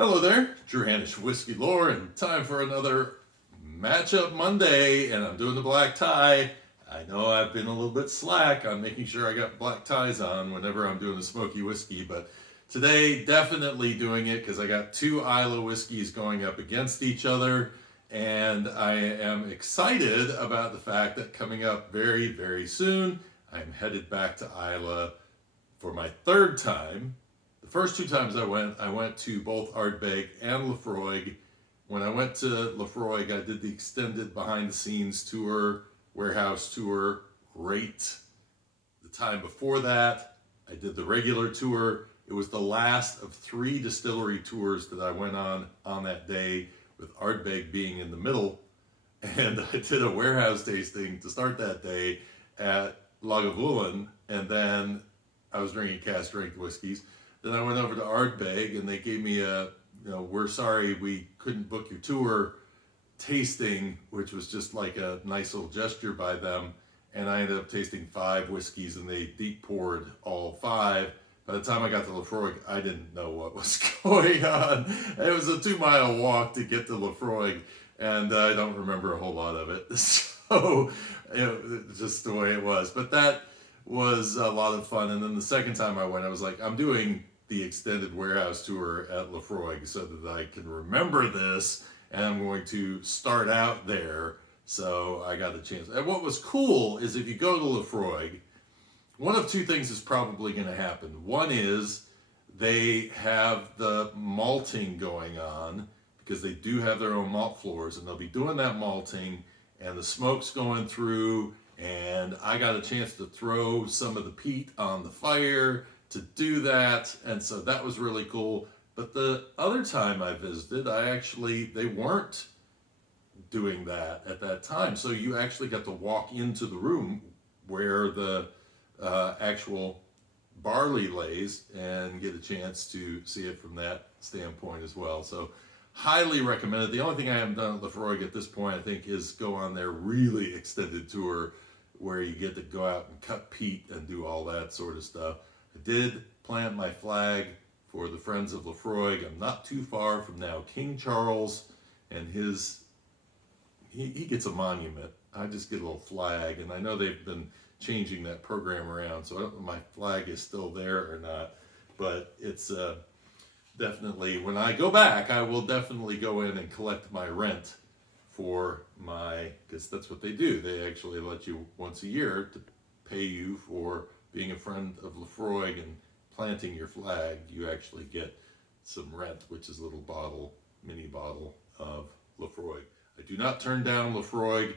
Hello there, Drew Hanish Whiskey Lore, and time for another Matchup Monday, and I'm doing the black tie. I know I've been a little bit slack on making sure I got black ties on whenever I'm doing a smoky whiskey, but today definitely doing it because I got two Isla whiskeys going up against each other, and I am excited about the fact that coming up very, very soon, I'm headed back to Isla for my third time. The first two times I went to both Ardbeg and Laphroaig. When I went to Laphroaig, I did the extended behind-the-scenes tour, warehouse tour, great. The time before that, I did the regular tour. It was the last of 3 distillery tours that I went on that day, with Ardbeg being in the middle. And I did a warehouse tasting to start that day at Lagavulin, and then I was drinking Cask whiskeys. Then I went over to Ardbeg and they gave me we're sorry we couldn't book your tour tasting, which was just like a nice little gesture by them. And I ended up tasting 5 whiskeys and they deep poured all 5. By the time I got to Laphroaig, I didn't know what was going on. It was a 2-mile walk to get to Laphroaig, and I don't remember a whole lot of it. So just the way it was. But that was a lot of fun. And then the second time I went, I was like, I'm doing the extended warehouse tour at Laphroaig so that I can remember this, and I'm going to start out there. So I got a chance. And what was cool is if you go to Laphroaig, one of 2 things is probably going to happen. One is they have the malting going on because they do have their own malt floors, and they'll be doing that malting, and the smoke's going through, and I got a chance to throw some of the peat on the fire to do that, and so that was really cool. But the other time I visited, they weren't doing that at that time, so you actually got to walk into the room where the actual barley lays and get a chance to see it from that standpoint as well. So highly recommended. The only thing I haven't done at Laphroaig at this point, I think, is go on their really extended tour where you get to go out and cut peat and do all that sort of stuff. I did plant my flag for the Friends of Laphroaig. I'm not too far from now King Charles, and he gets a monument. I just get a little flag, and I know they've been changing that program around, so I don't know if my flag is still there or not, but it's definitely, when I go back, I will definitely go in and collect my rent for because that's what they do. They actually let you once a year to pay you for being a friend of Laphroaig and planting your flag. You actually get some rent, which is a little mini bottle of Laphroaig. I do not turn down Laphroaig.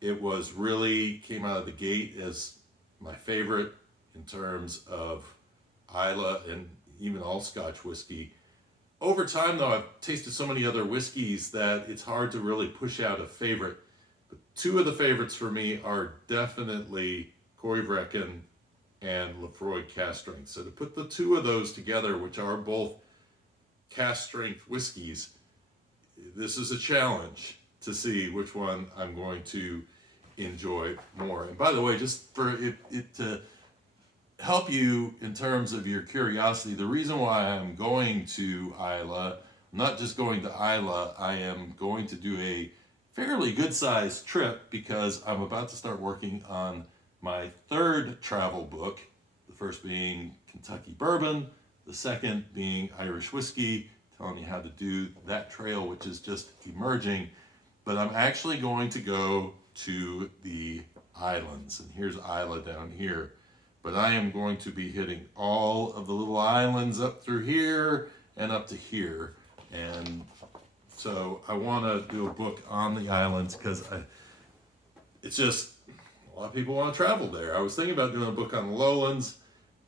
It was really came out of the gate as my favorite in terms of Isla and even all Scotch whiskey. Over time, though, I've tasted so many other whiskeys that it's hard to really push out a favorite. But 2 of the favorites for me are definitely Corryvreckan and Laphroaig Cask Strength. So to put the 2 of those together, which are both Cask Strength whiskeys, this is a challenge to see which one I'm going to enjoy more. And by the way, just for it to help you in terms of your curiosity, the reason why I'm going to Isla, not just going to Isla, I am going to do a fairly good-sized trip because I'm about to start working on my 3rd travel book, the first being Kentucky Bourbon, the second being Irish whiskey, telling you how to do that trail, which is just emerging. But I'm actually going to go to the islands, and here's Isla down here. But I am going to be hitting all of the little islands up through here and up to here. And so I want to do a book on the islands because it's just, a lot of people want to travel there. I was thinking about doing a book on the lowlands,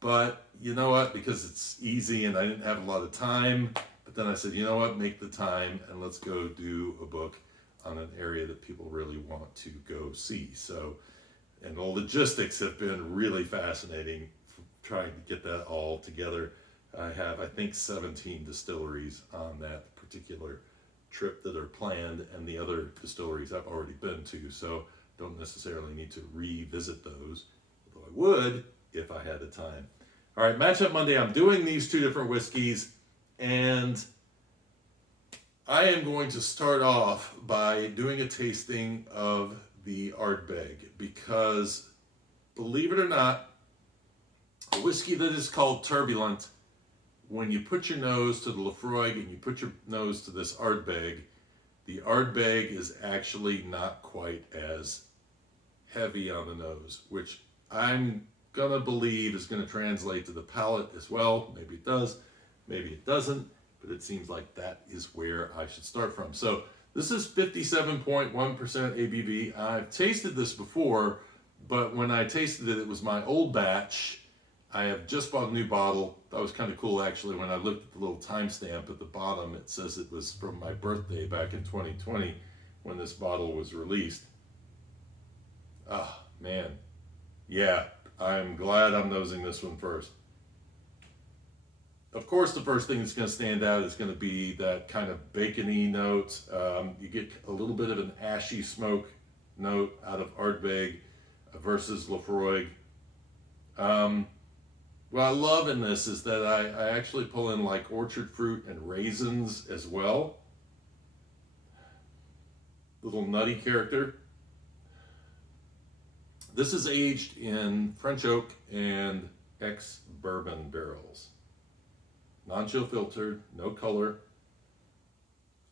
but you know what, because it's easy and I didn't have a lot of time. But then I said, you know what, make the time and let's go do a book on an area that people really want to go see. So, and the logistics have been really fascinating trying to get that all together. I have, I think, 17 distilleries on that particular trip that are planned, and the other distilleries I've already been to, so don't necessarily need to revisit those, although I would if I had the time. All right, Matchup Monday, I'm doing these 2 different whiskeys, and I am going to start off by doing a tasting of the Ardbeg because, believe it or not, a whiskey that is called Turbulent, when you put your nose to the Laphroaig and you put your nose to this Ardbeg, the Ardbeg is actually not quite as heavy on the nose, which I'm gonna believe is gonna translate to the palate as well. Maybe it does, maybe it doesn't, but it seems like that is where I should start from. So this is 57.1% ABV. I've tasted this before, but when I tasted it, it was my old batch. I have just bought a new bottle. That was kind of cool, actually. When I looked at the little timestamp at the bottom, it says it was from my birthday back in 2020 when this bottle was released. Ah, man. Yeah, I'm glad I'm nosing this one first. Of course, the first thing that's going to stand out is going to be that kind of bacony note. You get a little bit of an ashy smoke note out of Ardbeg versus Laphroaig. What I love in this is that I actually pull in like orchard fruit and raisins as well. Little nutty character. This is aged in French oak and ex-bourbon barrels. Non-chill filtered, no color.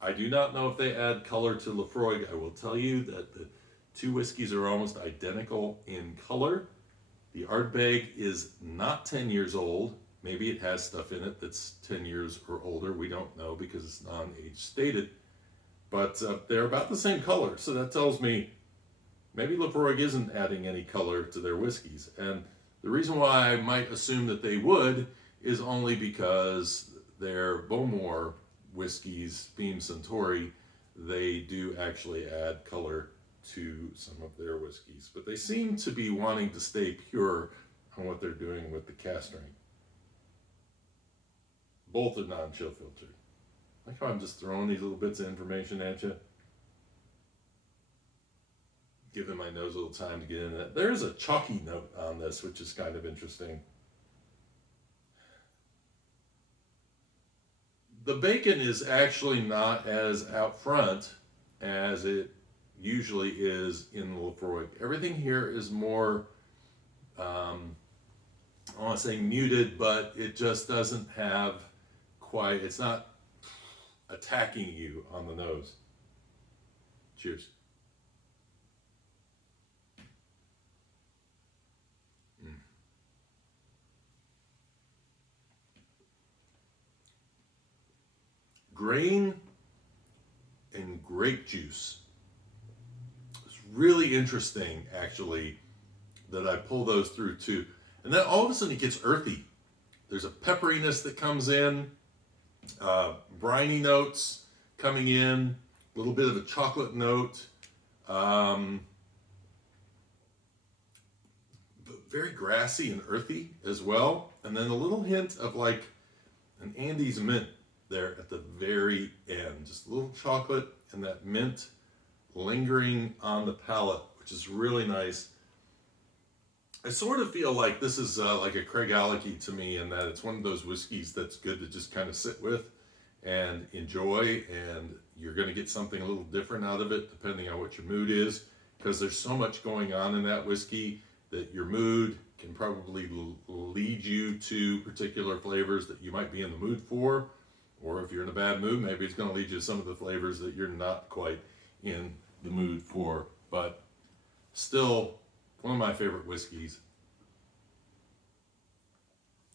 I do not know if they add color to Laphroaig. I will tell you that the two whiskeys are almost identical in color. The Ardbeg is not 10 years old. Maybe it has stuff in it that's 10 years or older. We don't know because it's non-age stated. But they're about the same color. So that tells me maybe Laphroaig isn't adding any color to their whiskeys. And the reason why I might assume that they would is only because their Bowmore whiskeys, Beam Suntory, they do actually add color to some of their whiskeys, but they seem to be wanting to stay pure on what they're doing with the cask strength. Both are non-chill filtered. Like how I'm just throwing these little bits of information at you, giving my nose a little time to get in it. There's a chalky note on this, which is kind of interesting. The bacon is actually not as out front as it usually is in the Laphroaig. Everything here is more, I want to say muted, but it just doesn't have quite, it's not attacking you on the nose. Cheers. Grain and grape juice. It's really interesting, actually, that I pull those through too. And then all of a sudden it gets earthy. There's a pepperiness that comes in, briny notes coming in, a little bit of a chocolate note, but very grassy and earthy as well. And then a little hint of like an Andes mint there at the very end. Just a little chocolate and that mint lingering on the palate, which is really nice. I sort of feel like this is like a Craig Alecky to me, in that it's one of those whiskeys that's good to just kind of sit with and enjoy, and you're going to get something a little different out of it depending on what your mood is, because there's so much going on in that whiskey that your mood can probably lead you to particular flavors that you might be in the mood for. Or if you're in a bad mood, maybe it's going to lead you to some of the flavors that you're not quite in the mood for. But still, one of my favorite whiskeys.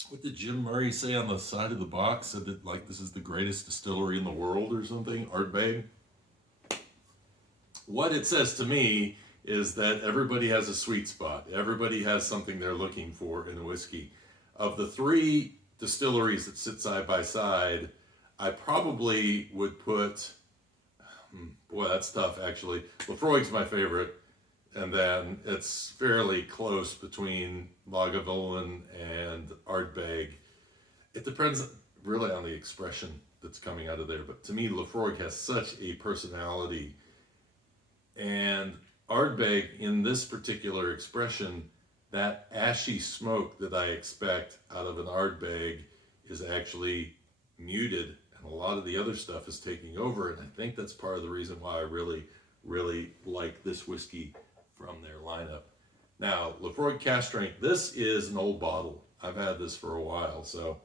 What did Jim Murray say on the side of the box? Said that like this is the greatest distillery in the world or something? Ardbeg. What it says to me is that everybody has a sweet spot. Everybody has something they're looking for in a whiskey. Of the three distilleries that sit side by side, I probably would put, boy, that's tough actually. Laphroaig's my favorite, and then it's fairly close between Lagavulin and Ardbeg. It depends really on the expression that's coming out of there, but to me, Laphroaig has such a personality, and Ardbeg in this particular expression, that ashy smoke that I expect out of an Ardbeg is actually muted, and a lot of the other stuff is taking over, and I think that's part of the reason why I really, really like this whiskey from their lineup. Now, Laphroaig Cask Strength, this is an old bottle. I've had this for a while, so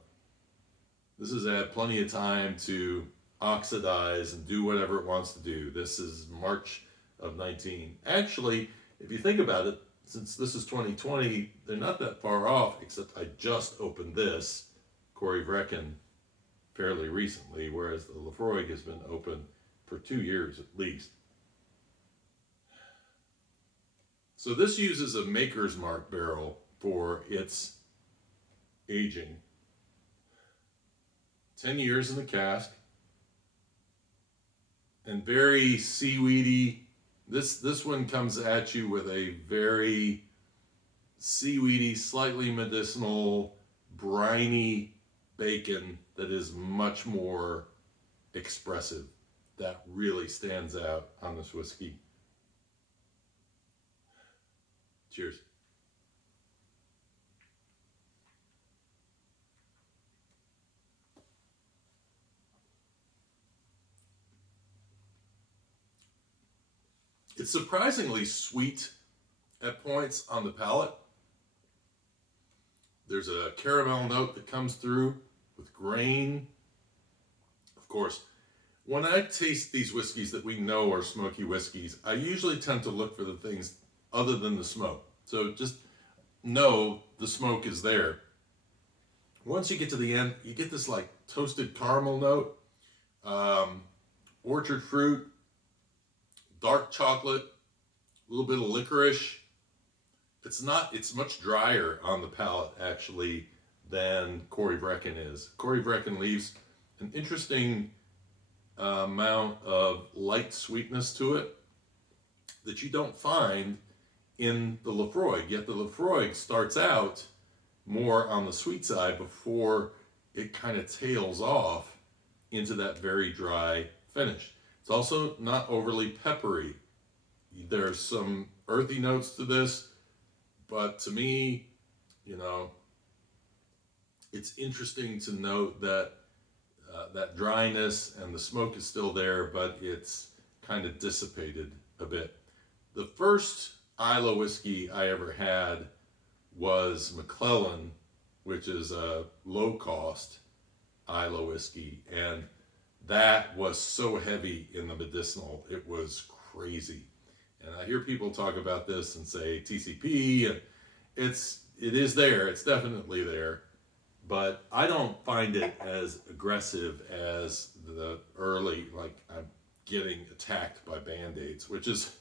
this has had plenty of time to oxidize and do whatever it wants to do. This is March of 19. Actually, if you think about it, since this is 2020, they're not that far off, except I just opened this Corryvreckan fairly recently, whereas the Laphroaig has been open for 2 years at least. So this uses a Maker's Mark barrel for its aging. 10 years in the cask, and very seaweedy. This one comes at you with a very seaweedy, slightly medicinal, briny bacon that is much more expressive. That really stands out on this whiskey. Cheers. It's surprisingly sweet at points on the palate. There's a caramel note that comes through with grain. Of course, when I taste these whiskeys that we know are smoky whiskeys, I usually tend to look for the things other than the smoke. So just know the smoke is there. Once you get to the end, you get this like toasted caramel note, orchard fruit, dark chocolate, a little bit of licorice. It's much drier on the palate actually than Corryvreckan is. Corryvreckan leaves an interesting amount of light sweetness to it that you don't find in the Laphroaig. Yet the Laphroaig starts out more on the sweet side before it kind of tails off into that very dry finish. It's also not overly peppery. There's some earthy notes to this, but to me, you know, it's interesting to note that that dryness and the smoke is still there, but it's kind of dissipated a bit. The first Isla whiskey I ever had was McClellan, which is a low-cost Isla whiskey, and that was so heavy in the medicinal, it was crazy. And I hear people talk about this and say TCP, and it is there, it's definitely there, but I don't find it as aggressive as the early, like I'm getting attacked by Band-Aids, which is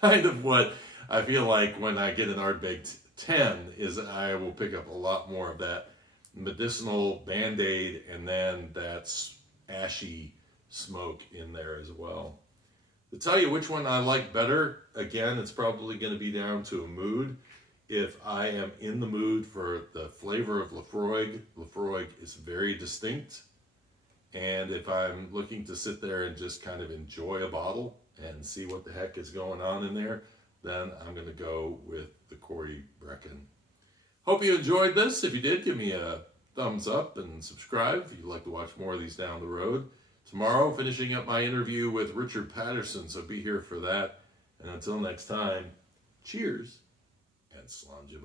kind of what I feel like when I get an Ardbeg 10, is I will pick up a lot more of that medicinal Band-Aid and then that's ashy smoke in there as well. To tell you which one I like better, again, it's probably going to be down to a mood. If I am in the mood for the flavor of Laphroaig, Laphroaig is very distinct. And if I'm looking to sit there and just kind of enjoy a bottle and see what the heck is going on in there, then I'm going to go with the Corryvreckan. Hope you enjoyed this. If you did, give me a thumbs up and subscribe if you'd like to watch more of these down the road. Tomorrow, finishing up my interview with Richard Patterson, so be here for that. And until next time, cheers and Slainte.